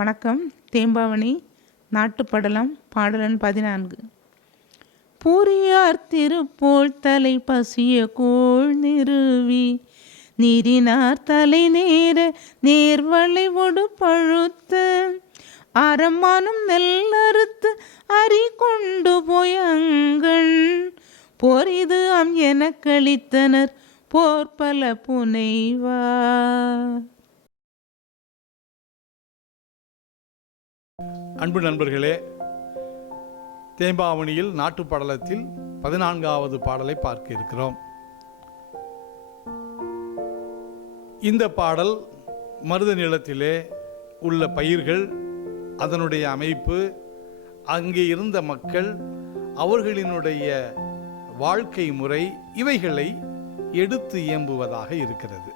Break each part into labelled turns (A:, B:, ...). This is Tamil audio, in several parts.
A: வணக்கம். தேம்பாவணி நாட்டுப்படலம் பாடலன் பதினான்கு. பூரியார் திருப்போல் தலை பசிய கோள் நிறுவி. நீரினார் தலை நேர நேர்வளை ஒடு பழுத்த அறமானும் நெல் அறுத்து அரி கொண்டு போய் அங்கண் இது அம் எனக் கழித்தனர் போர்பல புனைவா
B: அன்பு நண்பர்களே தேம்பாவணியில் நாட்டுப் படலத்தில் பதினான்காவது பாடலை பார்க்க இருக்கிறோம். இந்த பாடல் மருத நிலத்திலே உள்ள பயிர்கள் அதனுடைய அமைப்பு அங்கே இருந்த மக்கள் அவர்களினுடைய வாழ்க்கை முறை இவைகளை எடுத்து இயம்புவதாக இருக்கிறது.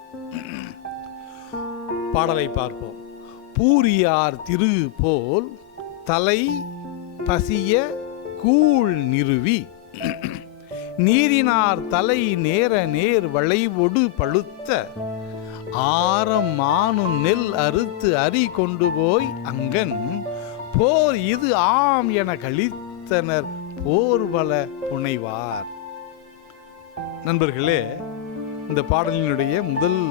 B: பாடலை பார்ப்போம். பூரியார் திரு போல் தலை பசிய கூழ் நிறுவி. நீரினார் தலை நேர நேர் வளைவொடு பழுத்த. ஆரம் மானும் நெல் அறுத்து அரி கொண்டு போய் அங்கன். போர் இது ஆம் என கழித்தனர் போர்வல புனைவார். நண்பர்களே இந்த பாடலினுடைய முதல்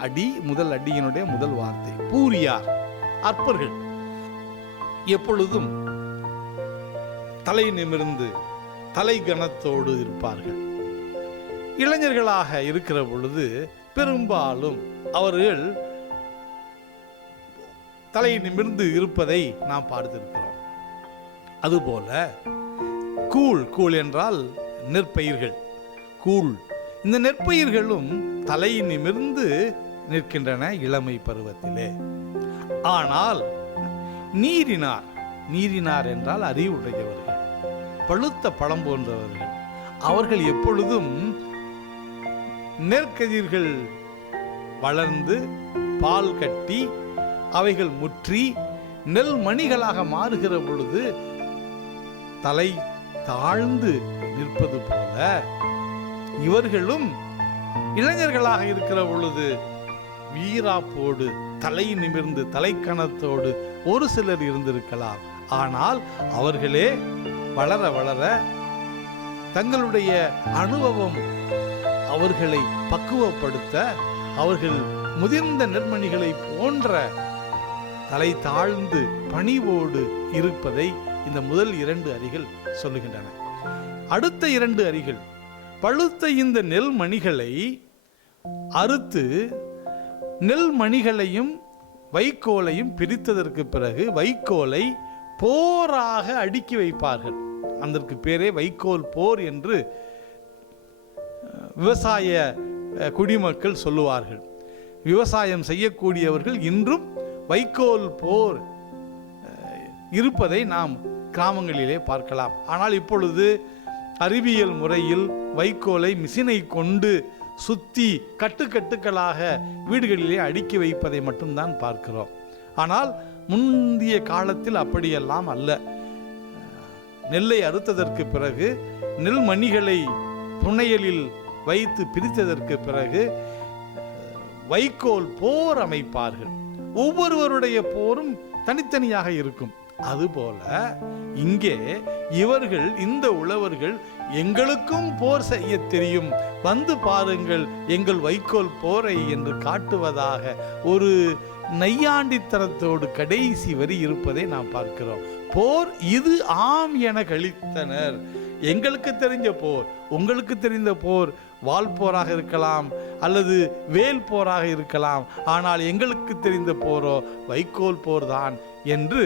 B: அடி முதல் அடியினுடைய முதல் வார்த்தை பூரியார். அற்பர்கள். எப்பொழுதும் தலை நிமிர்ந்து தலை கனத்தோடு இருப்பார்கள். இளைஞர்களாக இருக்கிற பொழுது பெரும்பாலும் அவர்கள் தலை நிமிர்ந்து இருப்பதை நாம் பார்த்திருக்கிறோம். அதுபோல கூழ் கூழ் என்றால் நெற்பயிர்கள். கூழ். இந்த நெற்பயிர்களும் தலை நிமிர்ந்து நிற்கின்றன இளமை பருவத்திலே. ஆனால் நீரினார் நீரினார் என்றால் அறிவுடையவர்கள் பழுத்த பழம் போன்றவர்கள். அவர்கள் எப்பொழுதும் நெற்கதிர்கள் வளர்ந்து பால் கட்டி அவைகள் முற்றி நெல் மணிகளாக மாறுகிற பொழுது தலை தாழ்ந்து நிற்பது போல இவர்களும் இளைஞர்களாக இருக்கிற பொழுது வீராப்போடு தலை நிமிர்ந்து தலைக்கணத்தோடு ஒரு சிலர் இருந்திருக்கலாம். ஆனால் அவர்களே வளர வளர தங்களுடைய அனுபவம் அவர்களை பக்குவப்படுத்த அவர்கள் முதிர்ந்த நெற்மணிகளை போன்ற தலை தாழ்ந்து பணிவோடு இருப்பதை இந்த முதல் இரண்டு அரிகள் சொல்லுகின்றன. அடுத்த இரண்டு அரிகள் பழுத்த இந்த நெல் மணிகளை அறுத்து நெல் மணிகளையும் வைக்கோலையும் பிரித்ததற்கு பிறகு வைக்கோலை போராக அடுக்கி வைப்பார்கள். அதற்கு பேரே வைக்கோல் போர் என்று விவசாய குடிமக்கள் சொல்லுவார்கள். விவசாயம் செய்யக்கூடியவர்கள் இன்றும் வைக்கோல் போர் இருப்பதை நாம் கிராமங்களிலே பார்க்கலாம். ஆனால் இப்பொழுது அறிவியல் முறையில் வைக்கோலை மிஷினை கொண்டு சுத்தி கட்டுக்கட்டுக்களாக வீடுகளிலே அடுக்கி வைப்பதை மட்டும்தான் பார்க்கிறோம். ஆனால் முந்தைய காலத்தில் அப்படியெல்லாம் அல்ல. நெல்லை அறுத்ததற்கு பிறகு நெல் மணிகளை புனையலில் வைத்து பிரித்ததற்கு பிறகு வைக்கோல் போர் அமைப்பார்கள். ஒவ்வொருவருடைய போரும் தனித்தனியாக இருக்கும். அதுபோல இங்கே இவர்கள் இந்த உழவர்கள் எங்களுக்கும் போர் செய்ய தெரியும். வந்து பாருங்கள் எங்கள் வைக்கோல் போரை என்று காட்டுவதாக ஒரு நையாண்டித்தனத்தோடு கடைசி வரி இருப்பதை நாம் பார்க்கிறோம். போர் இது ஆம் என கழித்தனர். எங்களுக்கு தெரிஞ்ச போர் உங்களுக்கு தெரிந்த போர் வால் போராக இருக்கலாம் அல்லது வேல் போராக இருக்கலாம். ஆனால் எங்களுக்கு தெரிந்த போரோ வைக்கோல் போர்தான் என்று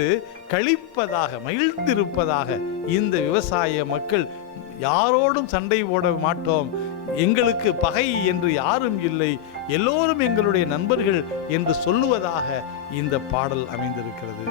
B: கழிப்பதாக மகிழ்ந்திருப்பதாக இந்த விவசாய மக்கள் யாரோடும் சண்டை போட மாட்டோம். எங்களுக்கு பகை என்று யாரும் இல்லை. எல்லோரும் எங்களுடைய நண்பர்கள் என்று சொல்லுவதாக இந்த பாடல் அமைந்திருக்கிறது.